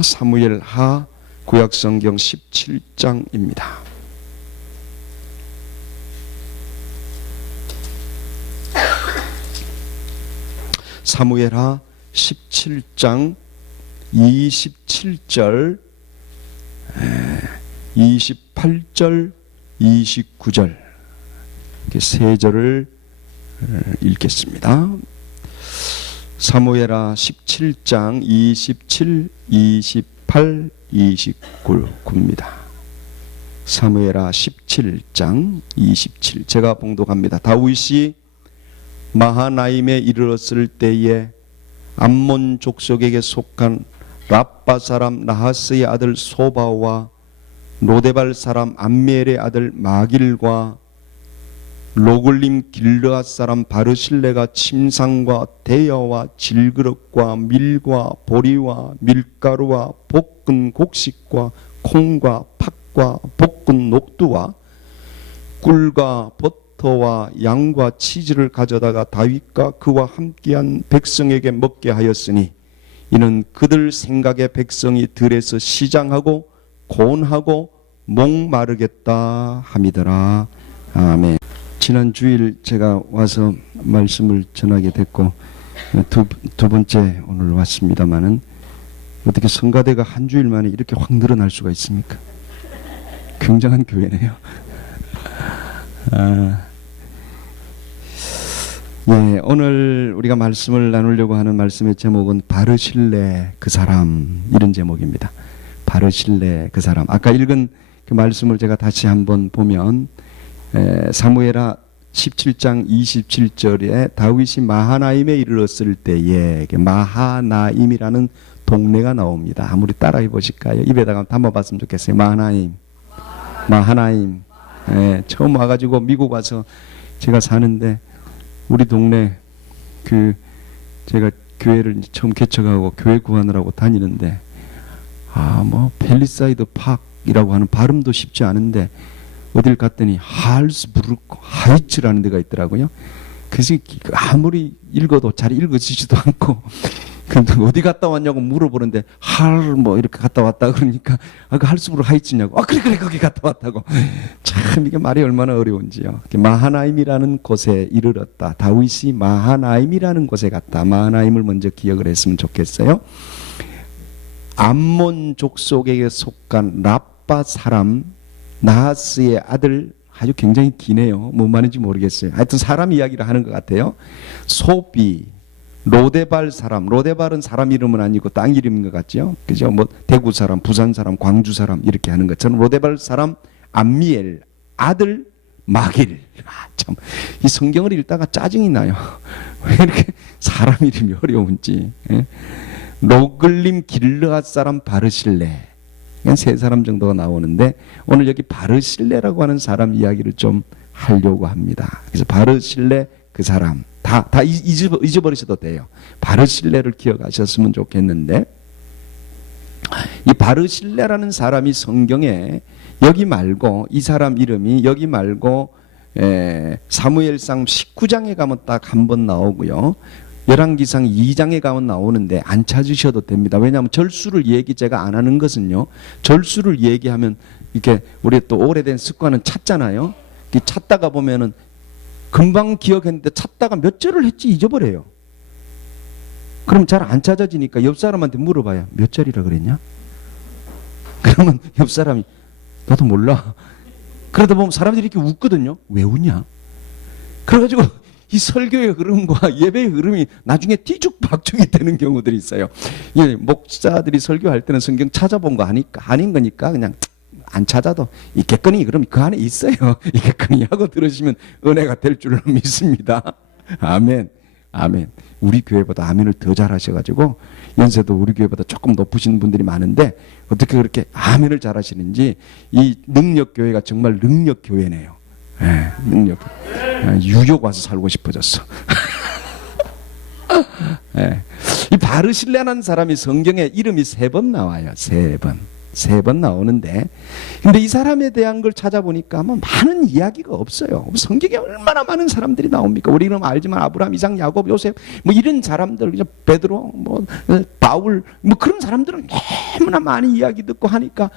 사무엘하 구약성경 17장입니다. 사무엘하 17장 27절 28절 29절 이렇게 세 절을 읽겠습니다. 사무엘하 17장 27, 28, 29입니다. 사무엘하 17장 27 제가 봉독합니다. 다윗이 마하나임에 이르렀을 때에 암몬 족속에게 속한 랍바 사람 나하스의 아들 소바와 로데발 사람 암미엘의 아들 마길과 로글림 길르앗 사람 바르실레가 침상과 대여와 질그릇과 밀과 보리와 밀가루와 볶은 곡식과 콩과 팥과 볶은 녹두와 꿀과 버터와 양과 치즈를 가져다가 다윗과 그와 함께한 백성에게 먹게 하였으니 이는 그들 생각에 백성이 들에서 시장하고 고온하고 목마르겠다 함이더라. 아멘. 지난 주일 제가 와서 말씀을 전하게 됐고 두 번째 오늘 왔습니다마는 어떻게 성가대가 한 주일 만에 이렇게 확 늘어날 수가 있습니까? 굉장한 교회네요. 예, 오늘 우리가 말씀을 나누려고 하는 말씀의 제목은 바르실레 그 사람, 이런 제목입니다. 바르실레 그 사람. 아까 읽은 그 말씀을 제가 다시 한번 보면 사무엘하 17장 27절에 다윗이 마하나임에 이르렀을 때에 마하나임이라는 동네가 나옵니다. 아무리 따라해 보실까요? 입에다가 담아봤으면 좋겠어요. 마하나임. 처음 와가지고 미국 와서 제가 사는데 우리 동네 제가 교회를 처음 개척하고 교회 구하느라고 다니는데 벨리사이드 파크이라고 하는 발음도 쉽지 않은데 어딜 갔더니 할스부르크 하이츠라는 데가 있더라고요. 그래서 아무리 읽어도 잘 읽어지지도 않고 근데 어디 갔다 왔냐고 물어보는데 이렇게 갔다 왔다 그러니까 그 할스부르크 하이츠냐고 그래 거기 갔다 왔다고. 참 이게 말이 얼마나 어려운지요. 마하나임이라는 곳에 이르렀다. 다윗이 마하나임이라는 곳에 갔다. 마하나임을 먼저 기억을 했으면 좋겠어요. 암몬 족속에게 속한 랍바 사람 나하스의 아들, 아주 굉장히 기네요. 뭔 말인지 모르겠어요. 하여튼 사람 이야기를 하는 것 같아요. 소비, 로데발 사람, 로데발은 사람 이름은 아니고 땅 이름인 것 같죠. 그죠? 대구 사람, 부산 사람, 광주 사람 이렇게 하는 것처럼 로데발 사람 암미엘 아들 마길. 참, 이 성경을 읽다가 짜증이 나요. 왜 이렇게 사람 이름이 어려운지. 로글림 길르앗 사람 바르실레. 세 사람 정도가 나오는데 오늘 여기 바르실레라고 하는 사람 이야기를 좀 하려고 합니다. 그래서 바르실레 그 사람 다 잊어버리셔도 돼요. 바르실레를 기억하셨으면 좋겠는데 이 바르실레라는 사람이 성경에 여기 말고 이 사람 이름이 여기 말고 사무엘상 19장에 가면 딱 한 번 나오고요. 열왕기상 2장에 가면 나오는데 안 찾으셔도 됩니다. 왜냐하면 절수를 제가 안 하는 것은요. 절수를 얘기하면 이렇게 우리 또 오래된 습관은 찾잖아요. 찾다가 보면은 금방 기억했는데 찾다가 몇 절을 했지 잊어버려요. 그럼 잘 안 찾아지니까 옆 사람한테 물어봐요. 몇 절이라 그랬냐? 그러면 옆 사람이 나도 몰라. 그러다 보면 사람들이 이렇게 웃거든요. 왜 웃냐? 그래가지고 이 설교의 흐름과 예배의 흐름이 나중에 뒤죽박죽이 되는 경우들이 있어요. 예, 목사들이 설교할 때는 성경 찾아본 거 아닌 거니까 그냥 안 찾아도 있겠거니 그럼 그 안에 있어요. 있겠거니 하고 들으시면 은혜가 될 줄로 믿습니다. 아멘. 우리 교회보다 아멘을 더 잘하셔가지고 연세도 우리 교회보다 조금 높으신 분들이 많은데 어떻게 그렇게 아멘을 잘하시는지 이 능력교회가 정말 능력교회네요. 능력. 유욕 와서 살고 싶어졌어. 이 바르실레라는 사람이 성경에 이름이 3번 나와요. 3번. 3번 나오는데, 근데 이 사람에 대한 걸 찾아보니까 뭐 많은 이야기가 없어요. 성경에 얼마나 많은 사람들이 나옵니까? 우리는 알지만 아브라함, 이삭, 야곱, 요셉 뭐 이런 사람들, 베드로, 뭐 바울, 뭐 그런 사람들은 너무나 많이 이야기 듣고 하니까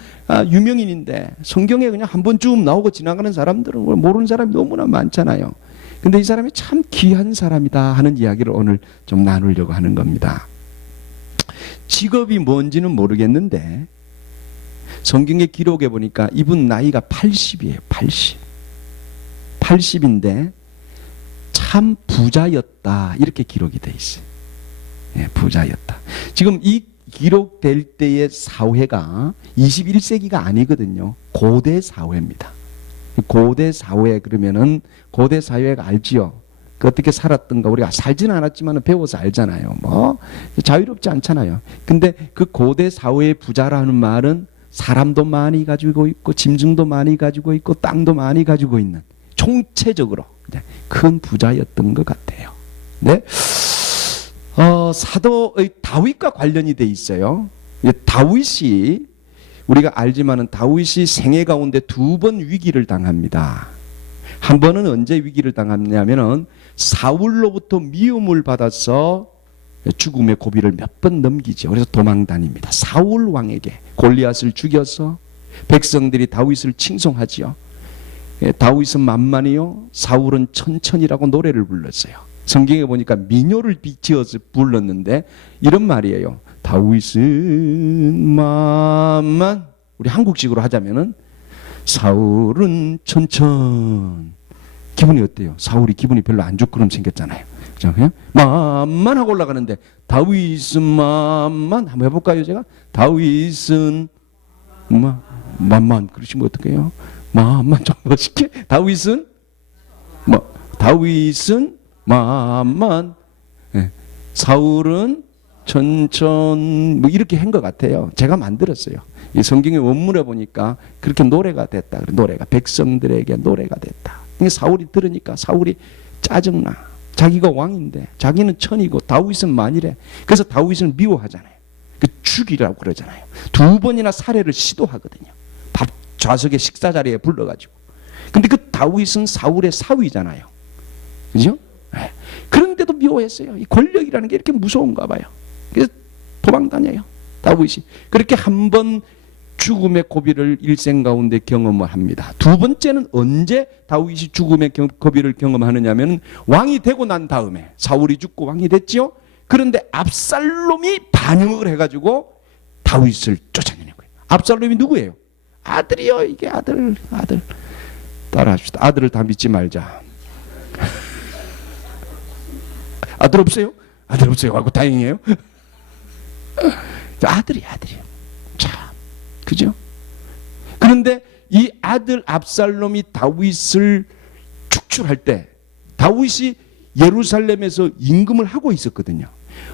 유명인인데, 성경에 그냥 한 번 쭉 나오고 지나가는 사람들은 모르는 사람이 너무나 많잖아요. 근데 이 사람이 참 귀한 사람이다 하는 이야기를 오늘 좀 나누려고 하는 겁니다. 직업이 뭔지는 모르겠는데 성경의 기록에 보니까 이분 나이가 80이에요. 80인데 참 부자였다 이렇게 기록이 돼 있어요. 예, 부자였다. 지금 이 기록될 때의 사회가 21세기가 아니거든요. 고대 사회입니다. 고대 사회 그러면은 고대 사회가 알지요. 그 어떻게 살았던가 우리가 살지는 않았지만 배워서 알잖아요. 뭐 자유롭지 않잖아요. 근데 그 고대 사회의 부자라는 말은 사람도 많이 가지고 있고 짐승도 많이 가지고 있고 땅도 많이 가지고 있는 총체적으로 큰 부자였던 것 같아요. 네, 사도의 다윗과 관련이 돼 있어요. 다윗이 우리가 알지만은 다윗이 생애 가운데 2번 위기를 당합니다. 한 번은 언제 위기를 당했냐면은 사울로부터 미움을 받아서 죽음의 고비를 몇 번 넘기죠. 그래서 도망 다닙니다. 사울 왕에게 골리앗을 죽여서 백성들이 다윗을 칭송하지요. 다윗은 만만히요, 사울은 천천히라고 노래를 불렀어요. 성경에 보니까 민요를 지어서 불렀는데 이런 말이에요. 다윗은 만만, 우리 한국식으로 하자면은 사울은 천천. 기분이 어때요? 사울이 기분이 별로 안 좋고 그럼 생겼잖아요. 그냥 만만하고 올라가는데 다윗은 만만. 한번 해볼까요? 제가 다윗은 만만 그러시면 어떡해요? 만만 좀 멋있게. 다윗은 다윗은 만만, 사울은 천천, 뭐 이렇게 한 것 같아요. 제가 만들었어요. 이 성경의 원문에 보니까 그렇게 노래가 됐다. 노래가 백성들에게 노래가 됐다. 사울이 들으니까 사울이 짜증나. 자기가 왕인데 자기는 천이고 다윗은 만이래. 그래서 다윗을 미워하잖아요. 그 죽이라고 그러잖아요. 2번이나 살해를 시도하거든요. 밥 좌석에 식사 자리에 불러가지고. 근데 그 다윗은 사울의 사위잖아요. 그죠? 네. 그런데도 미워했어요. 이 권력이라는 게 이렇게 무서운가 봐요. 그래서 도망 다녀요. 다윗이. 그렇게 한 번 죽음의 고비를 일생 가운데 경험을 합니다. 2번째는 언제 다윗이 죽음의 고비를 경험하느냐면 왕이 되고 난 다음에 사울이 죽고 왕이 됐지요. 그런데 압살롬이 반역을 해가지고 다윗을 쫓아내는 거예요. 압살롬이 누구예요? 아들이요. 이게 아들. 따라합시다. 아들을 다 믿지 말자. 아들 없어요? 아들 없어요. 아이고 다행이에요. 아들이에요. 참, 그죠? 그런데 이 아들 압살롬이 다윗을 축출할 때 다윗이 예루살렘에서 임금을 하고 있었거든요.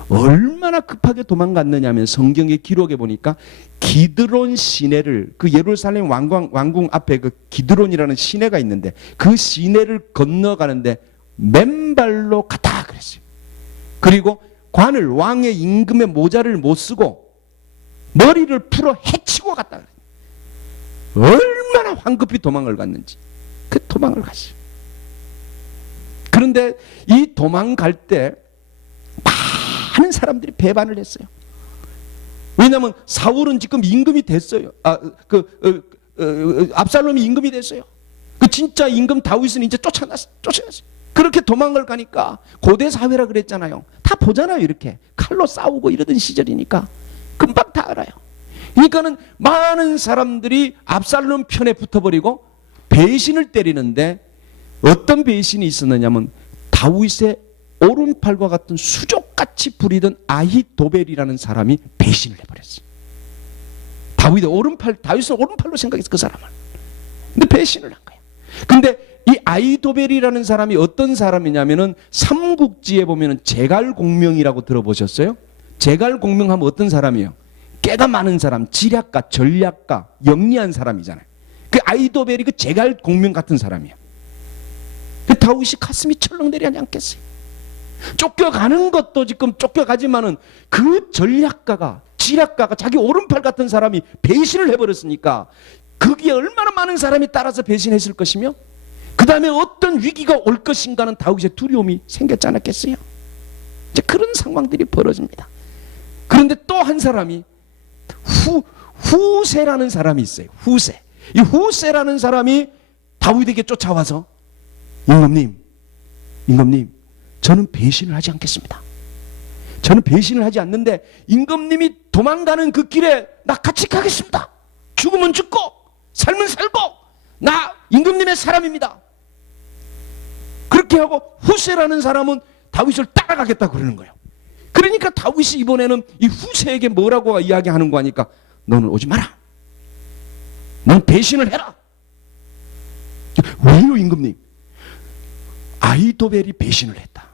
얼마나 급하게 도망갔느냐면 성경의 기록에 보니까 기드론 시내를, 그 예루살렘 왕궁 앞에 그 기드론이라는 시내가 있는데 그 시내를 건너가는데 맨발로 갔다 그랬어요. 그리고 관을, 왕의 임금의 모자를 못 쓰고 머리를 풀어 헤치고 갔다 그래요. 얼마나 황급히 도망을 갔는지. 그 도망을 갔어요. 그런데 이 도망갈 때 많은 사람들이 배반을 했어요. 왜냐하면 사울은 지금 임금이 됐어요. 압살롬이 임금이 됐어요. 그 진짜 임금 다윗은 이제 쫓아났어요. 그렇게 도망을 가니까 고대 사회라 그랬잖아요. 다 보잖아요. 이렇게 칼로 싸우고 이러던 시절이니까 금방 다 알아요. 그러니까는 많은 사람들이 압살롬 편에 붙어버리고 배신을 때리는데 어떤 배신이 있었느냐면 다윗의 오른팔과 같은 수족같이 부리던 아히도벨이라는 사람이 배신을 해버렸어요. 다윗은 오른팔로 생각했어, 그 사람을. 근데 배신을 한 거예요. 근데 이 아히도벨이라는 사람이 어떤 사람이냐면은 삼국지에 보면은 제갈공명이라고 들어보셨어요? 제갈공명하면 어떤 사람이에요? 깨가 많은 사람, 지략가, 전략가, 영리한 사람이잖아요. 그 아히도벨이 그 제갈공명 같은 사람이에요. 그 다윗이 가슴이 철렁 내려하지 않겠어요? 쫓겨가는 것도 지금 쫓겨가지만은 그 전략가가 지략가가 자기 오른팔 같은 사람이 배신을 해버렸으니까 거기에 얼마나 많은 사람이 따라서 배신했을 것이며 그 다음에 어떤 위기가 올 것인가는 다윗의 두려움이 생겼지 않았겠어요? 이제 그런 상황들이 벌어집니다. 그런데 또 한 사람이 후세라는 사람이 있어요. 후세. 이 후세라는 사람이 다윗에게 쫓아와서 임금님, 저는 배신을 하지 않겠습니다. 저는 배신을 하지 않는데 임금님이 도망가는 그 길에 나 같이 가겠습니다. 죽으면 죽고 살면 살고 나 임금님의 사람입니다. 그렇게 하고 후세라는 사람은 다윗을 따라가겠다고 그러는 거예요. 그러니까 다윗이 이번에는 이 후세에게 뭐라고 이야기하는 거 하니까 너는 오지 마라. 넌 배신을 해라. 왜요 임금님? 아히도벨이 배신을 했다.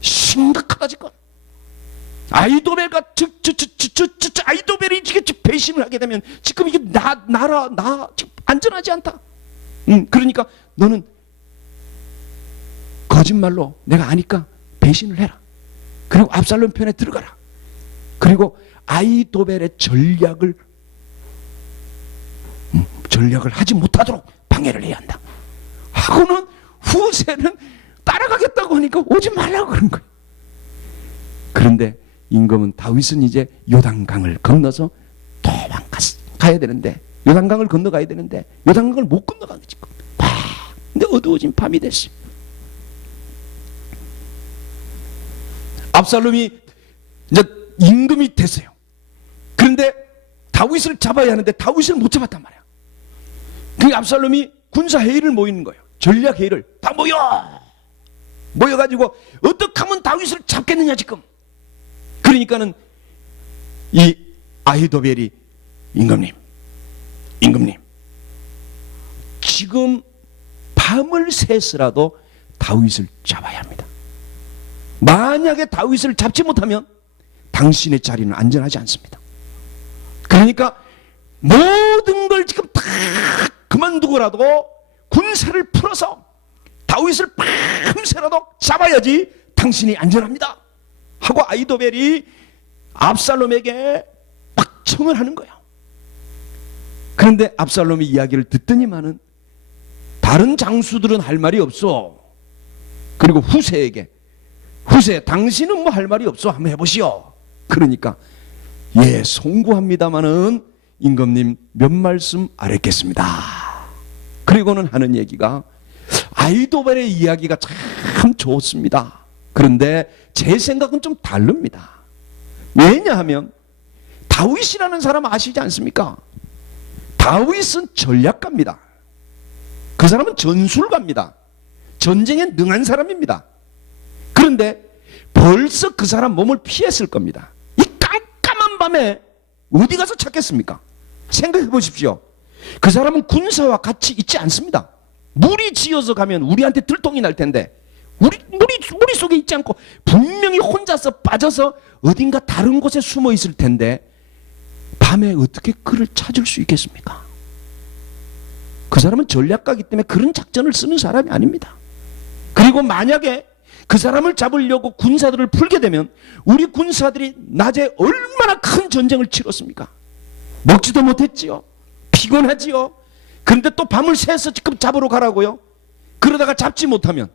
심각하다 지금. 아히도벨가 아히도벨이 지금 배신을 하게 되면 지금 이게 나 지금 안전하지 않다. 그러니까 너는 거짓말로 내가 아니까 배신을 해라. 그리고 압살롬 편에 들어가라. 그리고 아히도벨의 전략을 하지 못하도록 방해를 해야 한다. 하고는 후세는 따라가겠다고 하니까 오지 말라고 그런 거예요. 그런데 임금은 다윗은 이제 요단강을 건너서 도망가야 되는데 요단강을 건너가야 되는데 요단강을 못 건너가는 지금. 근데 어두워진 밤이 됐어요. 압살롬이 이제 임금이 됐어요. 그런데 다윗을 잡아야 하는데 다윗을 못 잡았단 말이야. 그 압살롬이 군사 회의를 모이는 거예요. 전략 회의를 다 모여가지고 어떻게 하면 다윗을 잡겠느냐 지금. 그러니까는 이 아히도벨이 임금님 지금 밤을 새서라도 다윗을 잡아야 합니다. 만약에 다윗을 잡지 못하면 당신의 자리는 안전하지 않습니다. 그러니까 모든 걸 지금 다 그만두고라도 군사를 풀어서 다윗을 밤새라도 잡아야지 당신이 안전합니다. 하고 아히도벨이 압살롬에게 빡청을 하는 거예요. 그런데 압살롬이 이야기를 듣더니만은 다른 장수들은 할 말이 없어. 그리고 후세에게 후세 당신은 뭐 할 말이 없어 한번 해보시오. 그러니까 예 송구합니다마는 임금님 몇 말씀 아뢰겠습니다. 그리고는 하는 얘기가 아히도벨의 이야기가 참 좋습니다. 그런데 제 생각은 좀 다릅니다. 왜냐하면 다윗이라는 사람 아시지 않습니까? 다윗은 전략가입니다. 그 사람은 전술가입니다. 전쟁에 능한 사람입니다. 그런데 벌써 그 사람 몸을 피했을 겁니다. 이 깜깜한 밤에 어디 가서 찾겠습니까? 생각해 보십시오. 그 사람은 군사와 같이 있지 않습니다. 무리 지어서 가면 우리한테 들통이 날 텐데 무리 속에 있지 않고 분명히 혼자서 빠져서 어딘가 다른 곳에 숨어 있을 텐데 밤에 어떻게 그를 찾을 수 있겠습니까? 그 사람은 전략가이기 때문에 그런 작전을 쓰는 사람이 아닙니다. 그리고 만약에 그 사람을 잡으려고 군사들을 풀게 되면 우리 군사들이 낮에 얼마나 큰 전쟁을 치렀습니까? 먹지도 못했지요. 피곤하지요. 그런데 또 밤을 새서 지금 잡으러 가라고요. 그러다가 잡지 못하면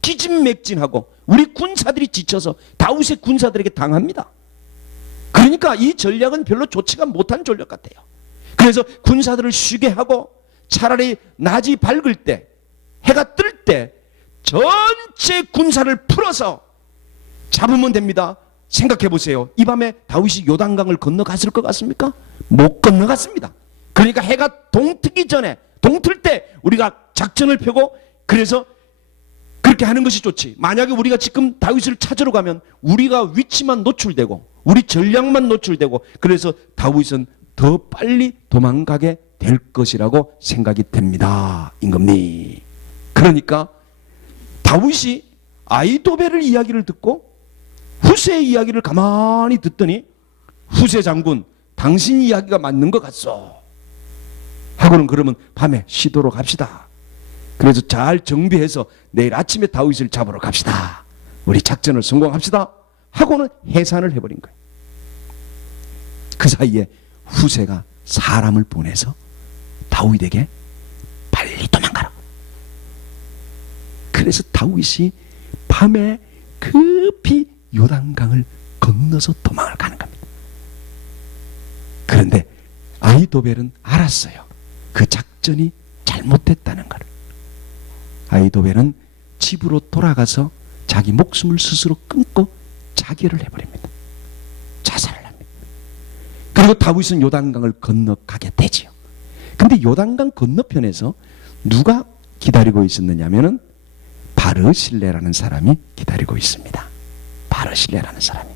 기진맥진하고 우리 군사들이 지쳐서 다윗의 군사들에게 당합니다. 그러니까 이 전략은 별로 좋지가 못한 전략 같아요. 그래서 군사들을 쉬게 하고 차라리 낮이 밝을 때 해가 뜰 때 전체 군사를 풀어서 잡으면 됩니다. 생각해 보세요. 이 밤에 다윗이 요단강을 건너갔을 것 같습니까? 못 건너갔습니다. 그러니까 해가 동트기 전에 동틀 때 우리가 작전을 펴고 그래서 그렇게 하는 것이 좋지. 만약에 우리가 지금 다윗을 찾으러 가면 우리가 위치만 노출되고 우리 전략만 노출되고 그래서 다윗은 더 빨리 도망가게 될 것이라고 생각이 됩니다. 임금님. 그러니까 다윗이 아히도벨의 이야기를 듣고 후세의 이야기를 가만히 듣더니 후세 장군 당신 이야기가 맞는 것 같소 하고는 그러면 밤에 시도로 갑시다. 그래서 잘 정비해서 내일 아침에 다윗을 잡으러 갑시다. 우리 작전을 성공합시다 하고는 해산을 해버린 거예요. 그 사이에 후세가 사람을 보내서 다윗에게 빨리 도망가라고. 그래서 다윗이 밤에 급히 요단강을 건너서 도망을 가는 겁니다. 그런데 아히도벨은 알았어요. 그 작전이 잘못됐다는 걸. 아히도벨은 집으로 돌아가서 자기 목숨을 스스로 끊고 자결을 해버립니다. 자살을 합니다. 그리고 다윗은 요단강을 건너가게 되지요. 근데 요단강 건너편에서 누가 기다리고 있었느냐면은 바르실레라는 사람이 기다리고 있습니다. 바르실레라는 사람이.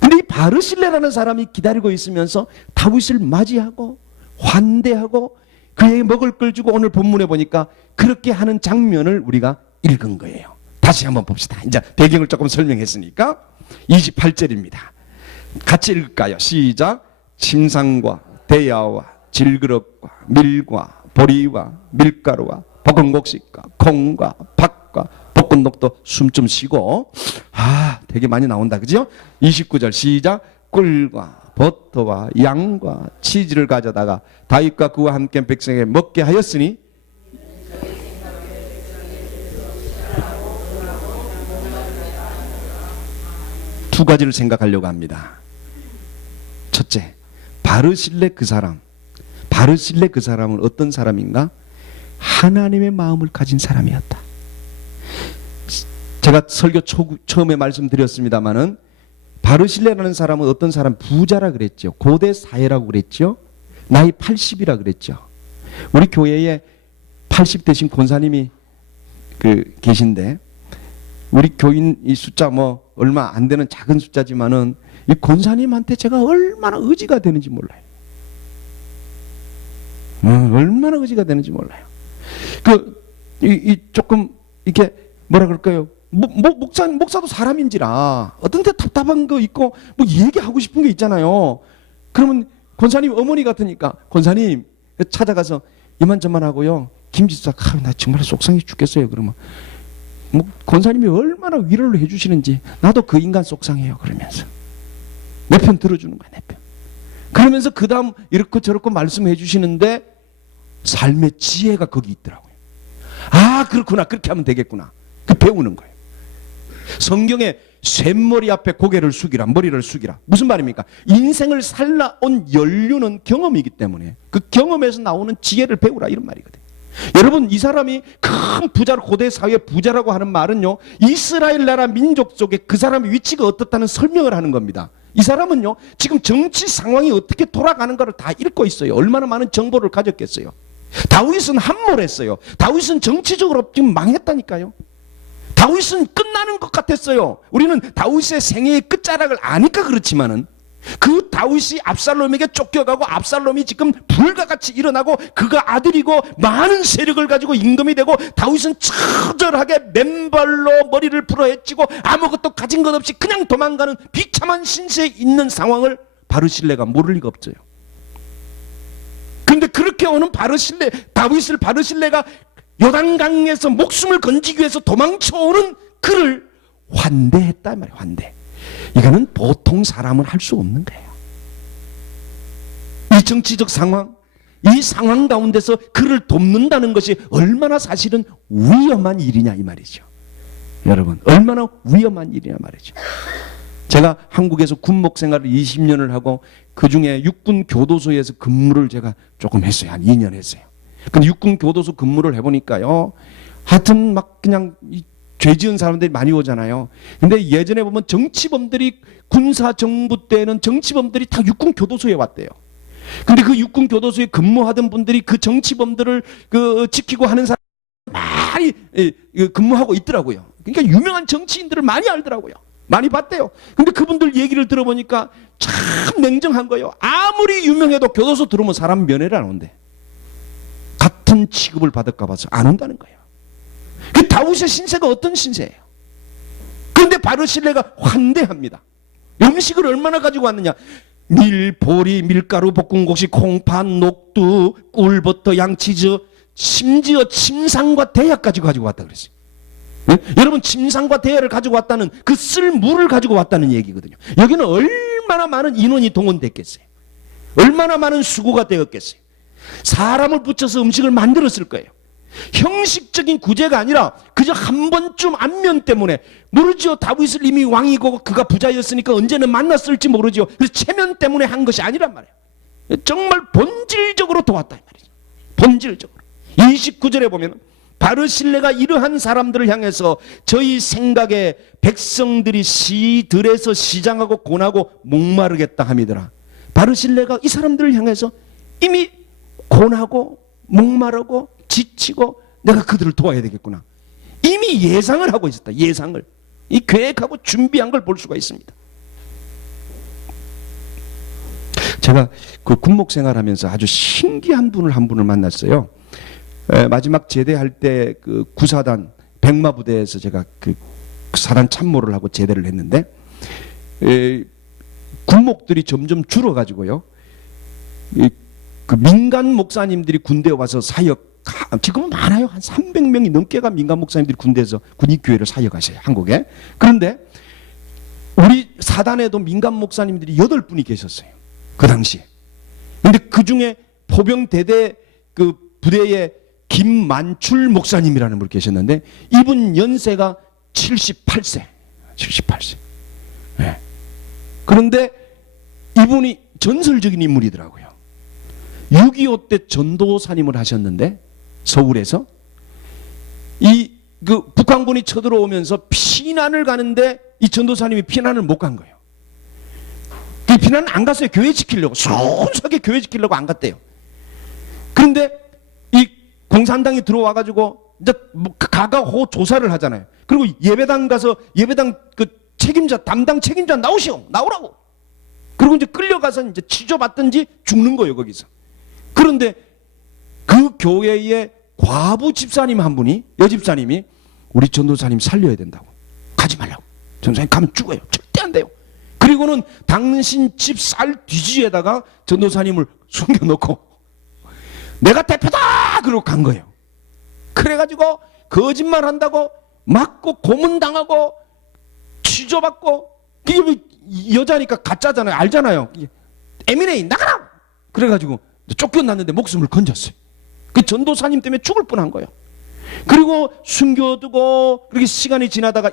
근데 이 바르실레라는 사람이 기다리고 있으면서 다윗을 맞이하고 환대하고 그에게 먹을 걸 주고 오늘 본문에 보니까 그렇게 하는 장면을 우리가 읽은 거예요. 다시 한번 봅시다. 이제 배경을 조금 설명했으니까 28절입니다. 같이 읽을까요? 시작. 침상과 대야와 질그릇과 밀과 보리와 밀가루와 볶은 곡식과 콩과 팥과 볶은 녹도 숨 좀 쉬고. 되게 많이 나온다, 그죠? 29절 시작. 꿀과 버터와 양과 치즈를 가져다가 다윗과 그와 함께 백성에게 먹게 하였으니 두 가지를 생각하려고 합니다. 첫째, 바르실레 그 사람. 바르실레 그 사람은 어떤 사람인가? 하나님의 마음을 가진 사람이었다. 제가 설교 처음에 말씀드렸습니다마는 바르실레라는 사람은 어떤 사람? 부자라 그랬죠. 고대 사회라고 그랬죠. 나이 80이라 그랬죠. 우리 교회에 80 되신 권사님이 계신데 우리 교인 이 숫자 뭐 얼마 안 되는 작은 숫자지만은 이 권사님한테 제가 얼마나 의지가 되는지 몰라요. 얼마나 의지가 되는지 몰라요. 조금 이렇게 뭐라 그럴까요? 목사도 사람인지라 어떤 데 답답한 거 있고 뭐 얘기하고 싶은 게 있잖아요. 그러면 권사님 어머니 같으니까 권사님 찾아가서 이만저만 하고요. 김지수사 나 정말 속상해 죽겠어요. 그러면 뭐 권사님이 얼마나 위로를 해주시는지 나도 그 인간 속상해요. 그러면서 내 편 들어주는 거야. 내 편. 그러면서 그 다음 이렇게 저렇게 말씀해 주시는데 삶의 지혜가 거기 있더라고요. 그렇구나. 그렇게 하면 되겠구나. 배우는 거예요. 성경에 쇳머리 앞에 고개를 숙이라, 머리를 숙이라. 무슨 말입니까? 인생을 살아온 연륜은 경험이기 때문에 그 경험에서 나오는 지혜를 배우라 이런 말이거든요. 여러분, 이 사람이 큰 부자로, 고대 사회 부자라고 하는 말은요, 이스라엘 나라 민족 속에 그 사람의 위치가 어떻다는 설명을 하는 겁니다. 이 사람은요, 지금 정치 상황이 어떻게 돌아가는가를 다 읽고 있어요. 얼마나 많은 정보를 가졌겠어요. 다윗은 함몰했어요. 다윗은 정치적으로 지금 망했다니까요. 다윗은 끝나는 것 같았어요. 우리는 다윗의 생애의 끝자락을 아니까 그렇지만은 그 다윗이 압살롬에게 쫓겨가고 압살롬이 지금 불과같이 일어나고 그가 아들이고 많은 세력을 가지고 임금이 되고 다윗은 처절하게 맨발로 머리를 풀어헤치고 아무것도 가진 것 없이 그냥 도망가는 비참한 신세에 있는 상황을 바르실레가 모를 리가 없어요. 그런데 그렇게 오는 다윗을 바르실레가 요단강에서 목숨을 건지기 위해서 도망쳐오는 그를 환대했단 말이에요. 환대. 이거는 보통 사람은 할 수 없는 거예요. 이 정치적 상황, 이 상황 가운데서 그를 돕는다는 것이 얼마나 사실은 위험한 일이냐 이 말이죠. 여러분, 얼마나 위험한 일이냐 말이죠. 제가 한국에서 군목 생활을 20년을 하고 그중에 육군 교도소에서 근무를 제가 조금 했어요. 한 2년 했어요. 근데 육군 교도소 근무를 해보니까요, 하여튼 막 그냥 죄 지은 사람들이 많이 오잖아요. 근데 예전에 보면 정치범들이, 군사 정부 때는 정치범들이 다 육군 교도소에 왔대요. 근데 그 육군 교도소에 근무하던 분들이 그 정치범들을 지키고 하는 사람 많이 근무하고 있더라고요. 그러니까 유명한 정치인들을 많이 알더라고요. 많이 봤대요. 근데 그분들 얘기를 들어보니까 참 냉정한 거예요. 아무리 유명해도 교도소 들어오면 사람 면회를 안 온대. 같은 취급을 받을까 봐서 안 온다는 거예요. 그 다윗의 신세가 어떤 신세예요? 그런데 바르실레가 환대합니다. 음식을 얼마나 가지고 왔느냐? 밀, 보리, 밀가루, 볶은 곡식, 콩팥, 녹두, 꿀, 버터, 양치즈, 심지어 침상과 대야까지 가지고 왔다 그랬어요. 네? 여러분, 침상과 대야를 가지고 왔다는 그 쓸 물을 가지고 왔다는 얘기거든요. 여기는 얼마나 많은 인원이 동원됐겠어요. 얼마나 많은 수고가 되었겠어요. 사람을 붙여서 음식을 만들었을 거예요. 형식적인 구제가 아니라 그저 한 번쯤 안면 때문에, 모르죠. 다윗을 이미 왕이고 그가 부자였으니까 언제는 만났을지 모르죠. 그래서 체면 때문에 한 것이 아니란 말이에요. 정말 본질적으로 도왔다 이 말이죠. 본질적으로. 29절에 보면 바르실레가 이러한 사람들을 향해서 저희 생각에 백성들이 시들에서 시장하고 고나고 목마르겠다 함이더라. 바르실레가 이 사람들을 향해서 이미 고나고 목마르고 지치고 내가 그들을 도와야 되겠구나, 이미 예상을 하고 있었다. 예상을, 이 계획하고 준비한 걸 볼 수가 있습니다. 제가 그 군목 생활하면서 아주 신기한 한 분을 만났어요. 마지막 제대할 때 그 구사단 백마부대에서 제가 그 사단 참모를 하고 제대를 했는데, 군목들이 점점 줄어가지고요, 그 민간 목사님들이 군대에 와서 사역, 지금은 많아요. 한 300명이 넘게가 민간 목사님들이 군대에서 군인교회를 사역하셔요, 한국에. 그런데 우리 사단에도 민간 목사님들이 8분이 계셨어요, 그 당시에. 근데 그 중에 포병대대 그 부대에 김만출 목사님이라는 분이 계셨는데, 이분 연세가 78세. 네. 그런데 이분이 전설적인 인물이더라고요. 6.25 때 전도사님을 하셨는데, 서울에서 그 북한군이 쳐들어오면서 피난을 가는데 이 전도사님이 피난을 못 간 거예요. 그 피난은 안 갔어요. 교회 지키려고, 순수하게 교회 지키려고 안 갔대요. 그런데 이 공산당이 들어와가지고 이제 가가호 조사를 하잖아요. 그리고 예배당 가서 예배당 그 책임자, 담당 책임자 나오라고. 그리고 이제 끌려가서 이제 치료받든지 죽는 거예요, 거기서. 그런데 그 교회의 과부 집사님 한 분이, 여집사님이 우리 전도사님 살려야 된다고, 가지 말라고, 전도사님 가면 죽어요, 절대 안 돼요. 그리고는 당신 집 쌀 뒤지에다가 전도사님을 숨겨놓고 내가 대표다 그러고 간 거예요. 그래가지고 거짓말 한다고 맞고 고문당하고 취조받고, 그게 여자니까 가짜잖아요, 알잖아요. 에미네이 나가라 그래가지고 쫓겨났는데 목숨을 건졌어요. 그 전도사님 때문에 죽을 뻔한 거예요. 그리고 숨겨두고 그렇게 시간이 지나다가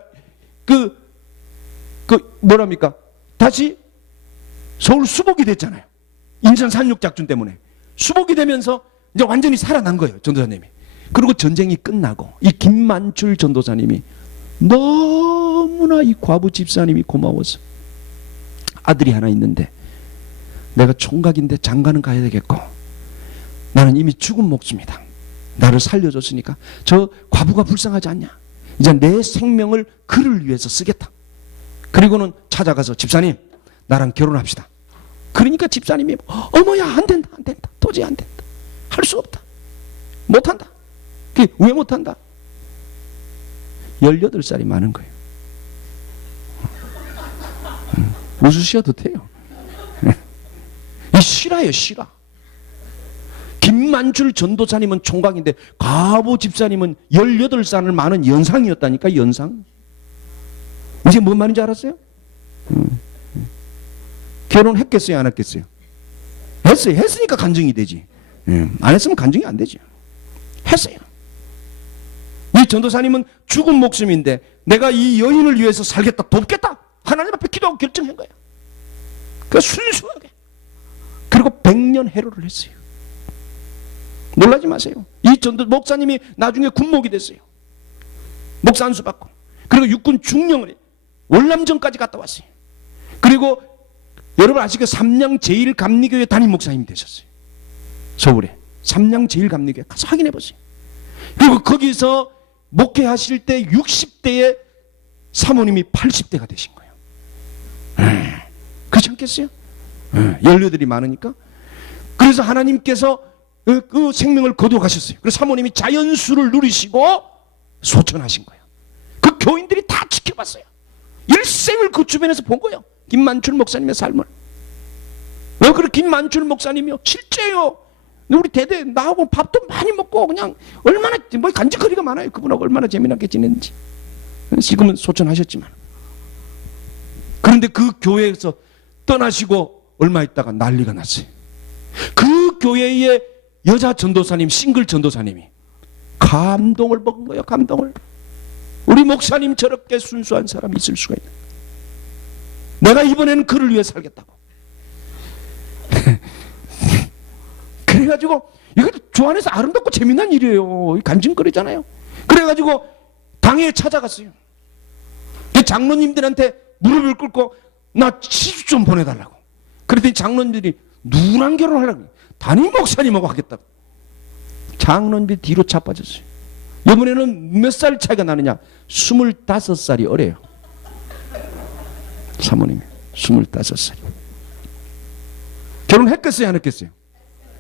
뭐랍니까, 다시 서울 수복이 됐잖아요. 인천 상륙작전 때문에 수복이 되면서 이제 완전히 살아난 거예요, 전도사님이. 그리고 전쟁이 끝나고 이 김만출 전도사님이 너무나 이 과부 집사님이 고마워서, 아들이 하나 있는데 내가 총각인데 장가는 가야 되겠고 나는 이미 죽은 목숨이다, 나를 살려줬으니까 저 과부가 불쌍하지 않냐, 이제 내 생명을 그를 위해서 쓰겠다. 그리고는 찾아가서 집사님 나랑 결혼합시다. 그러니까 집사님이 어머야 안 된다, 도저히 안 된다, 할 수 없다, 못한다. 왜 못한다? 18살이 많은 거예요. 웃으셔도 돼요. 이 실화예요, 실화. 김만출 전도사님은 총각인데 과부 집사님은 18살을 많은 연상이었다니까, 연상. 이제 뭔 말인지 알았어요? 결혼했겠어요, 안 했겠어요? 했어요. 했으니까 간증이 되지. 안 했으면 간증이 안 되지. 했어요. 이 전도사님은 죽은 목숨인데 내가 이 여인을 위해서 살겠다, 돕겠다, 하나님 앞에 기도하고 결정한 거야. 그 순수하게. 그리고 100년 해로를 했어요. 놀라지 마세요. 이 전도 목사님이 나중에 군목이 됐어요. 목사 안수 받고. 그리고 육군 중령을 해요. 월남전까지 갔다 왔어요. 그리고 여러분 아시죠? 삼양 제1감리교회 담임 목사님이 되셨어요. 서울에 삼양 제1감리교회 가서 확인해 보세요. 그리고 거기서 목회하실 때 60대에 사모님이 80대가 되신 거예요. 그렇지 않겠어요? 연료들이 많으니까. 그래서 하나님께서 그 생명을 거두어가셨어요. 그래서 사모님이 자연수를 누리시고 소천하신 거예요. 그 교인들이 다 지켜봤어요. 일생을 그 주변에서 본 거예요. 김만출 목사님의 삶을. 그래 김만출 목사님이요, 실제요. 우리 대대 나하고 밥도 많이 먹고 그냥 얼마나 뭐 간직거리가 많아요. 그분하고 얼마나 재미나게 지냈는지. 지금은 소천하셨지만. 그런데 그 교회에서 떠나시고 얼마 있다가 난리가 났어요. 그 교회의 여자 전도사님, 싱글 전도사님이 감동을 먹은 거예요. 감동을. 우리 목사님 저렇게 순수한 사람이 있을 수가 있나. 내가 이번에는 그를 위해 살겠다고. 그래가지고 이거 주 안에서 아름답고 재미난 일이에요. 간증거리잖아요. 그래가지고 당에 찾아갔어요. 그 장로님들한테 무릎을 꿇고 나 시집 좀 보내달라고. 그랬더니 장로님들이 누구랑 결혼하려고? 담임 목사님하고 하겠다고. 장로님들이 뒤로 자빠졌어요. 이번에는 몇 살 차이가 나느냐? 25살이 어려요. 사모님이 25살이. 결혼했겠어요? 안 했겠어요?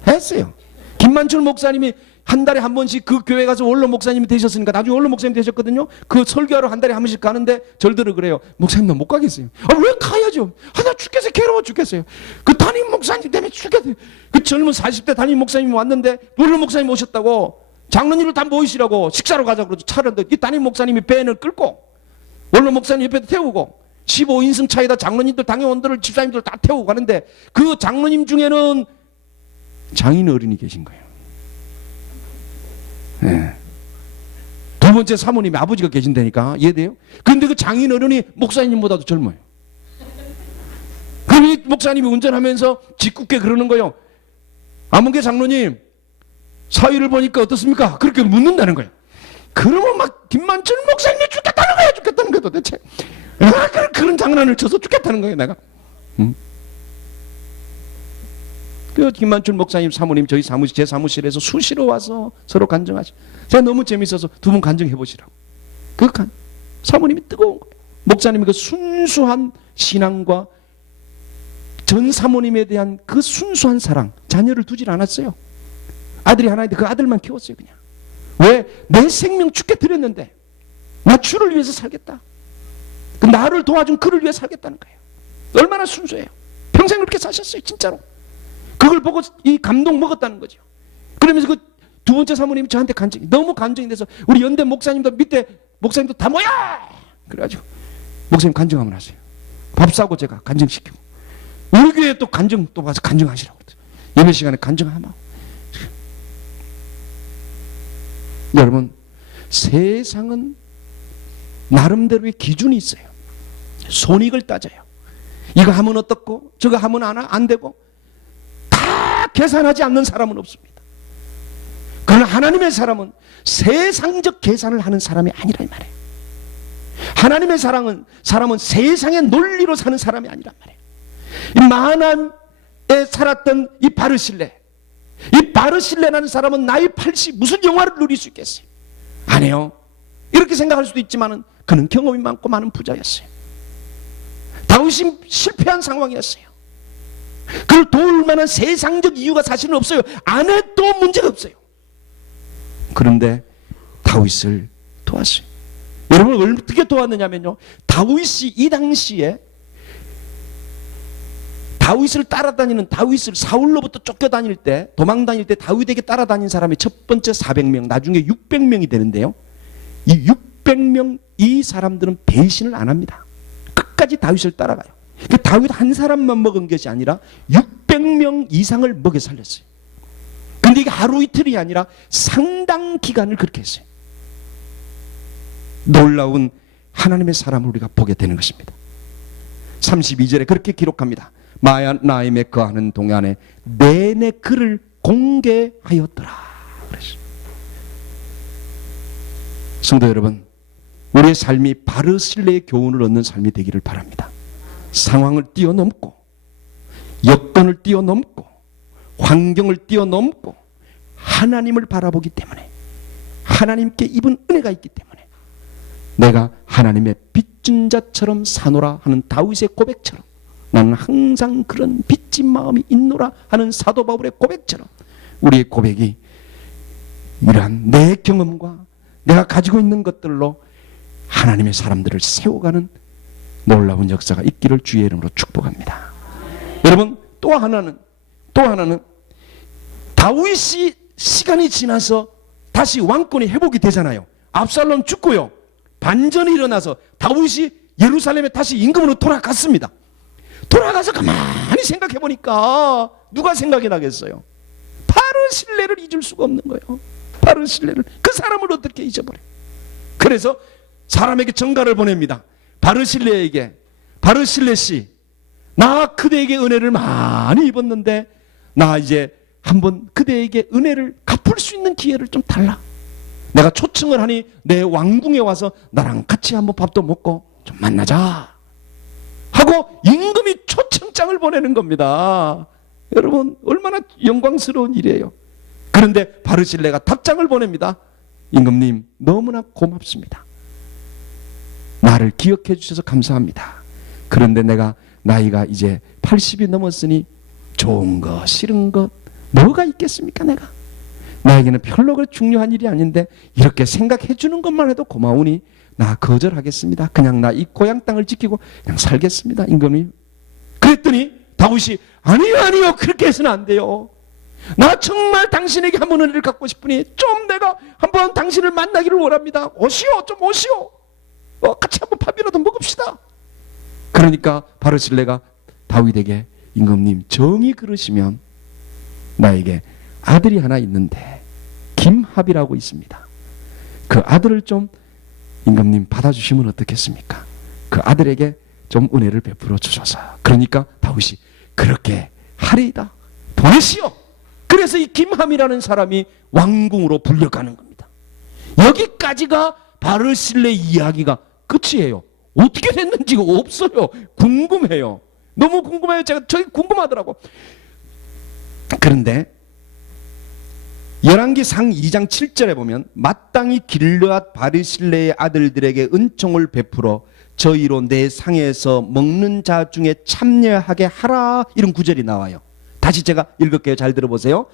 했어요. 김만철 목사님이 한 달에 한 번씩 그 교회 가서 원로 목사님이 되셨으니까 나중에 원로 목사님 되셨거든요. 그 설교하러 한 달에 한 번씩 가는데 절대로 그래요. 목사님 나 못 가겠어요. 왜 가야죠? 나 죽겠어요. 괴로워 죽겠어요. 그 담임 목사님 때문에 죽겠어요. 그 젊은 40대 담임 목사님이 왔는데 원로 목사님 오셨다고 장로님을 다 모이시라고 식사로 가자고 그러죠. 차를 이 담임 목사님이 밴을 끌고 원로 목사님 옆에 태우고 15인승 차에다 장로님들 당회원들을 집사님들 다 태우고 가는데 그 장로님 중에는 장인 어른이 계신 거예요. 네. 두 번째 사모님이 아버지가 계신다니까 이해돼요? 그런데 그 장인 어른이 목사님보다도 젊어요. 그럼 이 목사님이 운전하면서 짓궂게 그러는 거예요. 아문계 장로님 사위를 보니까 어떻습니까? 그렇게 묻는다는 거예요. 그러면 막 김만철 목사님이 죽겠다는 거예요. 죽겠다는 거예요 도대체. 그런 장난을 쳐서 죽겠다는 거예요 내가. 그 김만철 목사님 사모님 저희 사무실 제 사무실에서 수시로 와서 서로 간증하죠. 제가 너무 재밌어서 두 분 간증해 보시라고. 그 사모님이 뜨거운 거예요. 목사님이 그 순수한 신앙과 전 사모님에 대한 그 순수한 사랑, 자녀를 두질 않았어요. 아들이 하나 있는데 그 아들만 키웠어요 그냥. 왜? 내 생명 주께 드렸는데 나 주를 위해서 살겠다. 그 나를 도와준 그를 위해 살겠다는 거예요. 얼마나 순수해요. 평생 그렇게 사셨어요 진짜로. 그걸 보고 이 감동 먹었다는 거죠. 그러면서 그 두 번째 사모님이 저한테 간증이 너무 감정이 돼서 우리 연대 목사님도 밑에 목사님도 다 모여! 그래가지고 목사님 간증 한번 하세요. 밥 사고 제가 간증시키고 우리 교회에 또 간증 또 가서 간증하시라고 그랬어요. 예배 시간에 간증하면 여러분 세상은 나름대로의 기준이 있어요. 손익을 따져요. 이거 하면 어떻고 저거 하면 안 되고 다 계산하지 않는 사람은 없습니다. 그러나 하나님의 사람은 세상적 계산을 하는 사람이 아니란 말이에요. 하나님의 사람은 세상의 논리로 사는 사람이 아니란 말이에요. 이 마한에 살았던 이 바르실레, 이 바르실레라는 사람은 나이 80 무슨 영화를 누릴 수 있겠어요? 안 해요. 이렇게 생각할 수도 있지만 그는 경험이 많고 많은 부자였어요. 다윗이 실패한 상황이었어요. 그를 도울 만한 세상적 이유가 사실은 없어요. 안 해도 문제가 없어요. 그런데 다윗을 도왔어요. 여러분 어떻게 도왔느냐면요. 다윗이 이 당시에 다윗을 따라다니는 다윗을 사울로부터 쫓겨다닐 때 도망다닐 때 다윗에게 따라다닌 사람이 첫 번째 400명 나중에 600명이 되는데요. 이 600명 이 사람들은 배신을 안 합니다. 끝까지 다윗을 따라가요. 그 다윗 한 사람만 먹은 것이 아니라 600명 이상을 먹여 살렸어요. 근데 이게 하루 이틀이 아니라 상당 기간을 그렇게 했어요. 놀라운 하나님의 사람을 우리가 보게 되는 것입니다. 32절에 그렇게 기록합니다. 마하나임에 거하는 동안에 내내 그를 공개하였더라. 그랬어요. 성도 여러분, 우리의 삶이 바르실레의 교훈을 얻는 삶이 되기를 바랍니다. 상황을 뛰어넘고 여건을 뛰어넘고 환경을 뛰어넘고 하나님을 바라보기 때문에 하나님께 입은 은혜가 있기 때문에 내가 하나님의 빚진 자처럼 사노라 하는 다윗의 고백처럼 나는 항상 그런 빚진 마음이 있노라 하는 사도 바울의 고백처럼 우리의 고백이 이러한 내 경험과 내가 가지고 있는 것들로 하나님의 사람들을 세워가는 놀라운 역사가 있기를 주의 이름으로 축복합니다. 여러분 또 하나는 다윗이 시간이 지나서 다시 왕권이 회복이 되잖아요. 압살롬 죽고요. 반전이 일어나서 다윗이 예루살렘에 다시 임금으로 돌아갔습니다. 돌아가서 가만히 생각해 보니까 누가 생각이 나겠어요? 바르실레를 잊을 수가 없는 거예요. 바르실레를. 그 사람을 어떻게 잊어버려? 그래서 사람에게 전가를 보냅니다. 바르실레에게, 바르실레 씨, 나 그대에게 은혜를 많이 입었는데 나 이제 한번 그대에게 은혜를 갚을 수 있는 기회를 좀 달라. 내가 초청을 하니 내 왕궁에 와서 나랑 같이 한번 밥도 먹고 좀 만나자 하고 임금이 초청장을 보내는 겁니다. 여러분, 얼마나 영광스러운 일이에요. 그런데 바르실레가 답장을 보냅니다. 임금님, 너무나 고맙습니다. 나를 기억해 주셔서 감사합니다. 그런데 내가 나이가 이제 80이 넘었으니 좋은 것, 싫은 것 뭐가 있겠습니까? 내가 나에게는 별로 그렇게 중요한 일이 아닌데 이렇게 생각해 주는 것만 해도 고마우니 나 거절하겠습니다. 그냥 나 이 고향 땅을 지키고 그냥 살겠습니다, 임금님. 그랬더니 다윗이 아니요 그렇게 해서는 안 돼요. 나 정말 당신에게 한번 은혜를 갖고 싶으니 좀 내가 한번 당신을 만나기를 원합니다. 오시오, 좀 오시오. 같이 한번 밥이라도 먹읍시다. 그러니까 바르실레가 다윗에게 임금님 정이 그러시면 나에게 아들이 하나 있는데 김합이라고 있습니다. 그 아들을 좀 임금님 받아주시면 어떻겠습니까? 그 아들에게 좀 은혜를 베풀어 주셔서. 그러니까 다윗이 그렇게 하리이다. 보내시오. 그래서 이 김함이라는 사람이 왕궁으로 불려가는 겁니다. 여기까지가 바르실레 이야기가 끝이에요. 어떻게 됐는지가 없어요. 궁금해요. 너무 궁금해요. 저희 궁금하더라고. 그런데 열왕기상 2장 7절에 보면 마땅히 길르앗 바르실레의 아들들에게 은총을 베풀어 저희로 내 상에서 먹는 자 중에 참여하게 하라, 이런 구절이 나와요. 다시 제가 읽을게요. 잘 들어보세요.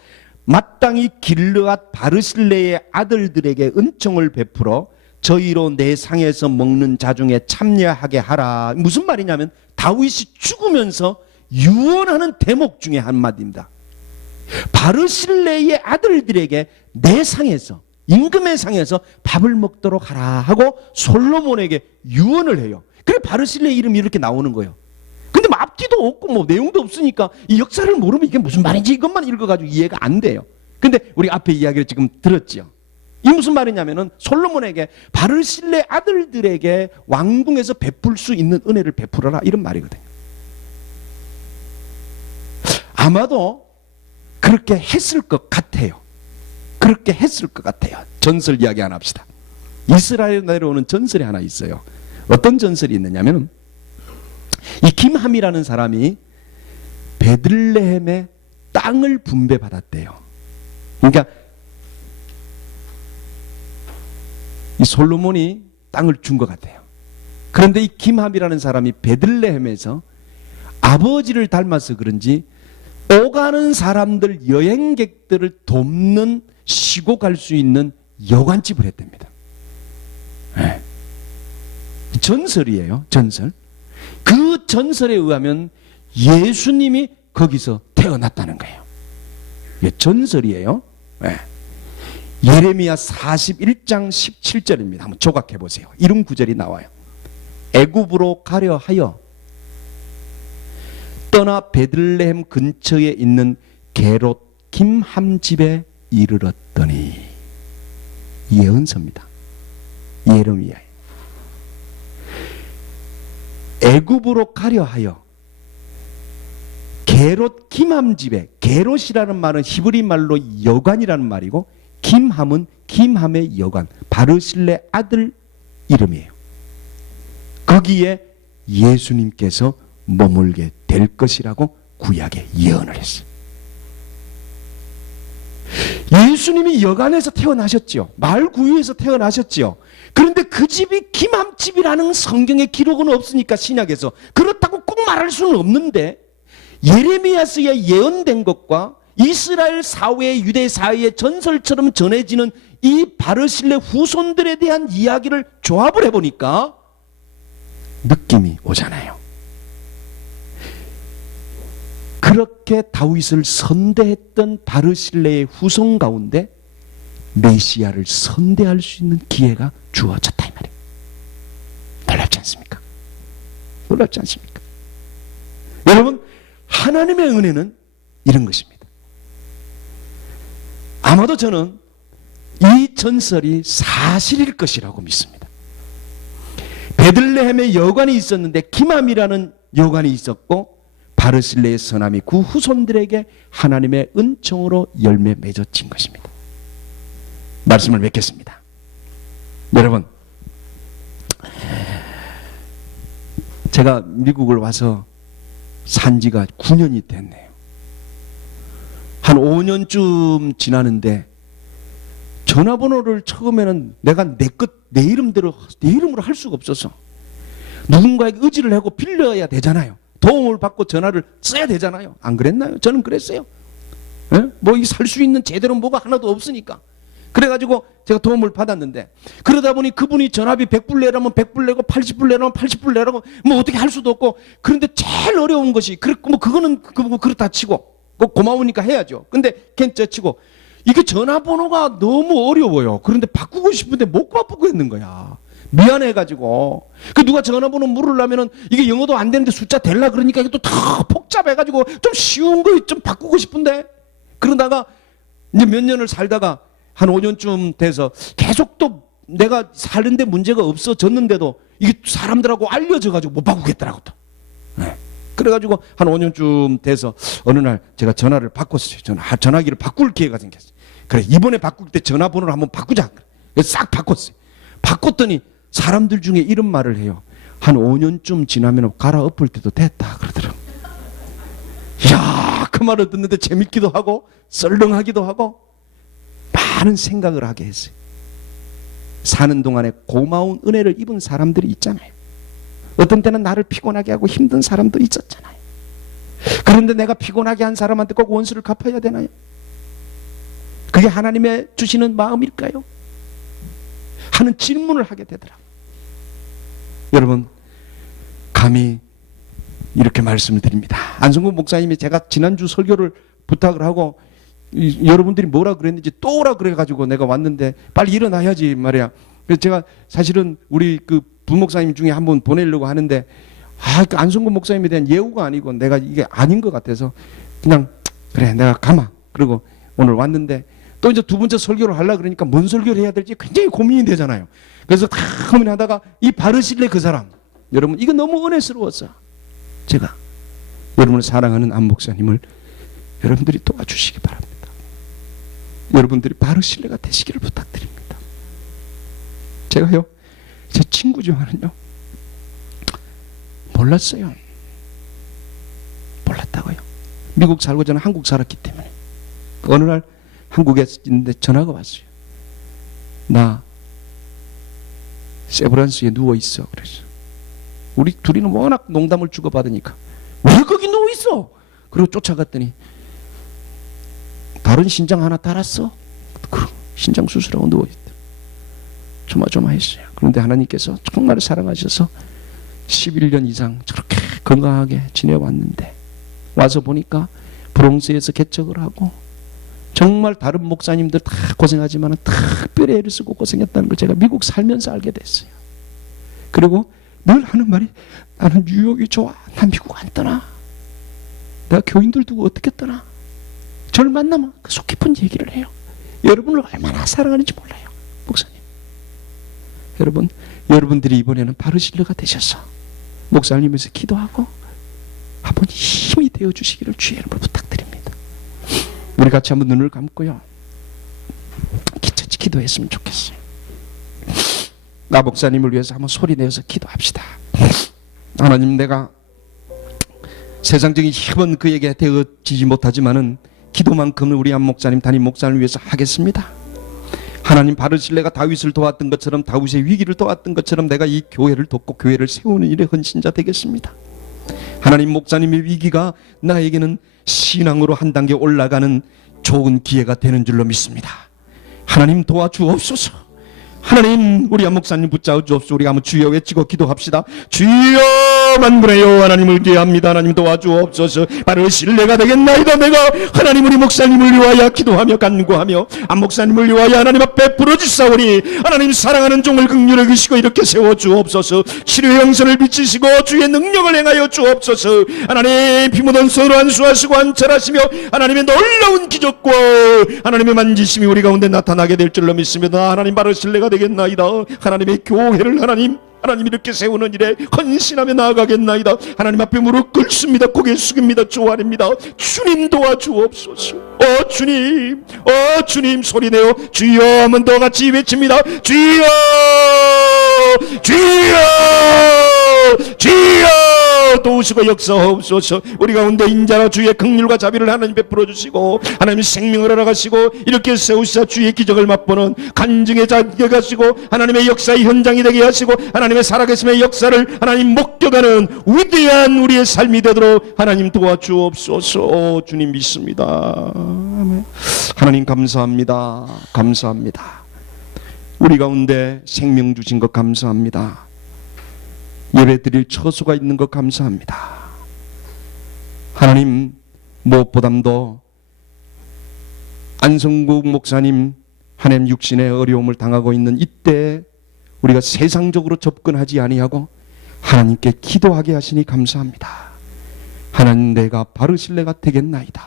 마땅히 길르앗 바르실레의 아들들에게 은총을 베풀어 저희로 내 상에서 먹는 자 중에 참여하게 하라. 무슨 말이냐면 다윗이 죽으면서 유언하는 대목 중에 한마디입니다. 바르실레의 아들들에게 내 상에서, 임금의 상에서 밥을 먹도록 하라 하고 솔로몬에게 유언을 해요. 그래 바르실레 이름이 이렇게 나오는 거예요. 근데 뭐 앞뒤도 없고 뭐 내용도 없으니까 이 역사를 모르면 이게 무슨 말인지 이것만 읽어가지고 이해가 안 돼요. 근데 우리 앞에 이야기를 지금 들었죠. 이 무슨 말이냐면은 솔로몬에게 바르실레 아들들에게 왕궁에서 베풀 수 있는 은혜를 베풀어라, 이런 말이거든요. 아마도 그렇게 했을 것 같아요. 그렇게 했을 것 같아요. 전설 이야기 하나 합시다. 이스라엘에 내려오는 전설이 하나 있어요. 어떤 전설이 있느냐면 이 김함이라는 사람이 베들레헴의 땅을 분배받았대요. 그러니까 이 솔로몬이 땅을 준 것 같아요. 그런데 이 김함이라는 사람이 베들레헴에서 아버지를 닮아서 그런지 오가는 사람들, 여행객들을 돕는, 쉬고 갈 수 있는 여관집을 했답니다. 네. 전설이에요. 전설. 그 전설에 의하면 예수님이 거기서 태어났다는 거예요. 이게 전설이에요. 네. 예레미야 41장 17절입니다. 한번 조각해 보세요. 이런 구절이 나와요. 애굽으로 가려 하여 떠나 베들레헴 근처에 있는 게롯 김함 집에 이르렀더니, 예언서입니다. 예레미야. 애굽으로 가려 하여 게롯 김함 집에, 게롯이라는 말은 히브리 말로 여관이라는 말이고 김함은 김함의 여관, 바르실레 아들 이름이에요. 거기에 예수님께서 머물게 될 것이라고 구약에 예언을 했어요. 예수님이 여관에서 태어나셨죠. 마을 구유에서 태어나셨죠. 그런데 그 집이 김함집이라는 성경의 기록은 없으니까 신약에서 그렇다고 꼭 말할 수는 없는데, 예레미야서에 예언된 것과 이스라엘 사회, 유대 사회의 전설처럼 전해지는 이 바르실레 후손들에 대한 이야기를 조합을 해보니까 느낌이 오잖아요. 그렇게 다윗을 선대했던 바르실레의 후손 가운데 메시아를 선대할 수 있는 기회가 주어졌다, 이 말이에요. 놀랍지 않습니까? 놀랍지 않습니까? 여러분, 하나님의 은혜는 이런 것입니다. 아마도 저는 이 전설이 사실일 것이라고 믿습니다. 베들레헴에 여관이 있었는데 기맘이라는 여관이 있었고 바르실레의 선함이 그 후손들에게 하나님의 은총으로 열매 맺어진 것입니다. 말씀을 맺겠습니다. 여러분, 제가 미국을 와서 산 지가 9년이 됐네요. 한 5년쯤 지나는데 전화번호를 처음에는 내가 내 이름으로 할 수가 없어서 누군가에게 의지를 하고 빌려야 되잖아요. 도움을 받고 전화를 써야 되잖아요. 안 그랬나요? 저는 그랬어요. 뭐 살 수 있는 제대로 뭐가 하나도 없으니까. 그래가지고 제가 도움을 받았는데, 그러다 보니 그분이 전화비 100불 내라면 100불 내고 80불 내라면 80불 내라고 뭐 어떻게 할 수도 없고, 그런데 제일 어려운 것이, 뭐 그거는 그렇다 치고 고마우니까 해야죠. 근데 괜찮치고 이게 전화번호가 너무 어려워요. 그런데 바꾸고 싶은데 못 바꾸고 있는 거야. 미안해가지고. 그 누가 전화번호 물으려면은 이게 영어도 안 되는데 숫자 될라 그러니까 이게 또 다 복잡해가지고 좀 쉬운 거 좀 바꾸고 싶은데, 그러다가 이제 몇 년을 살다가 한 5년쯤 돼서 계속 또 내가 사는데 문제가 없어졌는데도 이게 사람들하고 알려져가지고 못 바꾸겠더라고 또. 네. 그래가지고 한 5년쯤 돼서 어느 날 제가 전화를 바꿨어요. 전화기를 바꿀 기회가 생겼어요. 그래, 이번에 바꿀 때 전화번호를 한번 바꾸자. 그래서 싹 바꿨어요. 바꿨더니 사람들 중에 이런 말을 해요. 한 5년쯤 지나면 갈아엎을 때도 됐다 그러더라고요. 이야, 그 말을 듣는데 재밌기도 하고 썰렁하기도 하고 많은 생각을 하게 했어요. 사는 동안에 고마운 은혜를 입은 사람들이 있잖아요. 어떤 때는 나를 피곤하게 하고 힘든 사람도 있었잖아요. 그런데 내가 피곤하게 한 사람한테 꼭 원수를 갚아야 되나요? 그게 하나님의 주시는 마음일까요? 하는 질문을 하게 되더라고요. 여러분, 감히 이렇게 말씀을 드립니다. 안성국 목사님이 제가 지난주 설교를 부탁을 하고 여러분들이 뭐라 그랬는지 또 오라 그래가지고 내가 왔는데 빨리 일어나야지 말이야. 그래서 제가 사실은 우리 그 부목사님 중에 한 분 보내려고 하는데 그 안성국 목사님에 대한 예우가 아니고 내가 이게 아닌 것 같아서 그냥 그래 내가 가마. 그리고 오늘 왔는데 또 이제 두 번째 설교를 하려고 그러니까 뭔 설교를 해야 될지 굉장히 고민이 되잖아요. 그래서 다 고민하다가 이 바르실레 그 사람, 여러분 이거 너무 은혜스러웠어. 제가 여러분을 사랑하는 안 목사님을 여러분들이 도와주시기 바랍니다. 여러분들이 바르실레가 되시기를 부탁드립니다. 제가요, 제 친구지만은요 몰랐어요. 몰랐다고요. 미국 살고 저는 한국 살았기 때문에. 어느 날 한국에 있는데 전화가 왔어요. 나 세브란스에 누워있어. 그래서 우리 둘이는 워낙 농담을 주고받으니까 왜 거기 누워있어? 그리고 쫓아갔더니 다른 신장 하나 달았어. 신장 수술하고 누워있다. 조마조마했어요. 그런데 하나님께서 정말 사랑하셔서 11년 이상 저렇게 건강하게 지내왔는데 와서 보니까 브롱스에서 개척을 하고 정말 다른 목사님들 다 고생하지만 특별히 애를 쓰고 고생했다는 걸 제가 미국 살면서 알게 됐어요. 그리고 늘 하는 말이 나는 뉴욕이 좋아. 난 미국 안 떠나. 내가 교인들 두고 어떻게 떠나. 저를 만나면 그 속 깊은 얘기를 해요. 여러분을 얼마나 사랑하는지 몰라요. 목사님. 여러분, 여러분들이 이번에는 바르실레가 되셔서 목사님에서 기도하고 한번 힘이 되어주시기를 주의 이름으로 부탁드립니다. 우리 같이 한번 눈을 감고요 기도했으면 좋겠어요. 나 목사님을 위해서 한번 소리 내어서 기도합시다. 하나님, 내가 세상적인 힘은 그에게 되어지지 못하지만은 기도만큼은 우리 안 목사님, 담임 목사님을 위해서 하겠습니다. 하나님, 바르실레가 다윗을 도왔던 것처럼, 다윗의 위기를 도왔던 것처럼 내가 이 교회를 돕고 교회를 세우는 일에 헌신자 되겠습니다. 하나님, 목사님의 위기가 나에게는 신앙으로 한 단계 올라가는 좋은 기회가 되는 줄로 믿습니다. 하나님, 도와주옵소서. 하나님, 우리 안 목사님 붙잡아 주옵소서. 우리 한번 주여 외치고 기도합시다. 주여 만군의 하나님을 기대합니다. 하나님 도와주옵소서. 바로 신뢰가 되겠나이다. 내가 하나님 우리 목사님을 위하여 기도하며 간구하며 안 목사님을 위하여 하나님 앞에 부르짖사오니 하나님 사랑하는 종을 긍휼히 여기시고 이렇게 세워주옵소서. 치료의 영선을 비치시고 주의 능력을 행하여 주옵소서. 하나님 피 묻은 손으로 안수하시고 안찰하시며 하나님의 놀라운 기적과 하나님의 만지심이 우리 가운데 나타나게 될 줄로 믿습니다. 하나님 바로 신뢰가 되겠나이다. 하나님의 교회를 하나님 이렇게 세우는 일에 헌신하며 나아가겠나이다. 하나님 앞에 무릎 꿇습니다. 고개 숙입니다. 조아립니다. 주님 도와주옵소서. 주님 소리내어 주여 한번 더 같이 외칩니다. 주여 도우시고 역사하옵소서. 우리 가운데 인자로 주의 긍휼과 자비를 하나님 베풀어 주시고 하나님 생명을 허락하시고 이렇게 세우시사 주의 기적을 맛보는 간증의 자리에 가시고 하나님의 역사의 현장이 되게 하시고 하나님의 살아계심의 역사를 하나님 목격하는 위대한 우리의 삶이 되도록 하나님 도와주옵소서. 주님 믿습니다. 하나님 감사합니다. 우리 가운데 생명 주신 것 감사합니다. 예배 드릴 처소가 있는 것 감사합니다. 하나님 무엇보다도 안성국 목사님 하나님 육신의 어려움을 당하고 있는 이때 우리가 세상적으로 접근하지 아니하고 하나님께 기도하게 하시니 감사합니다. 하나님 내가 바로 신뢰가 되겠나이다.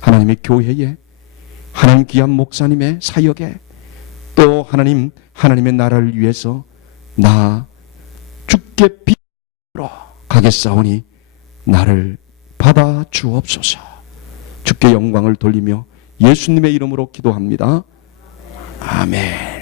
하나님의 교회에 하나님 귀한 목사님의 사역에 또 하나님의 나라를 위해서 나 주께 비로 가겠사오니 나를 받아 주옵소서. 주께 영광을 돌리며 예수님의 이름으로 기도합니다. 아멘.